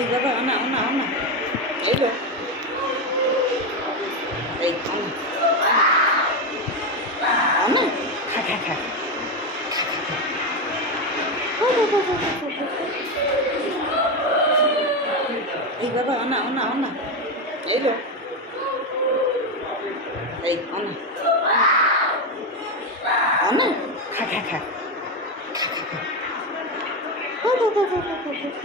এই বাবা আনা আনা আনা এই লো এই আনা আনা খা খা খা এই বাবা আনা আনা আনা এই লো এই আনা আনা খা খা খা খা খা খা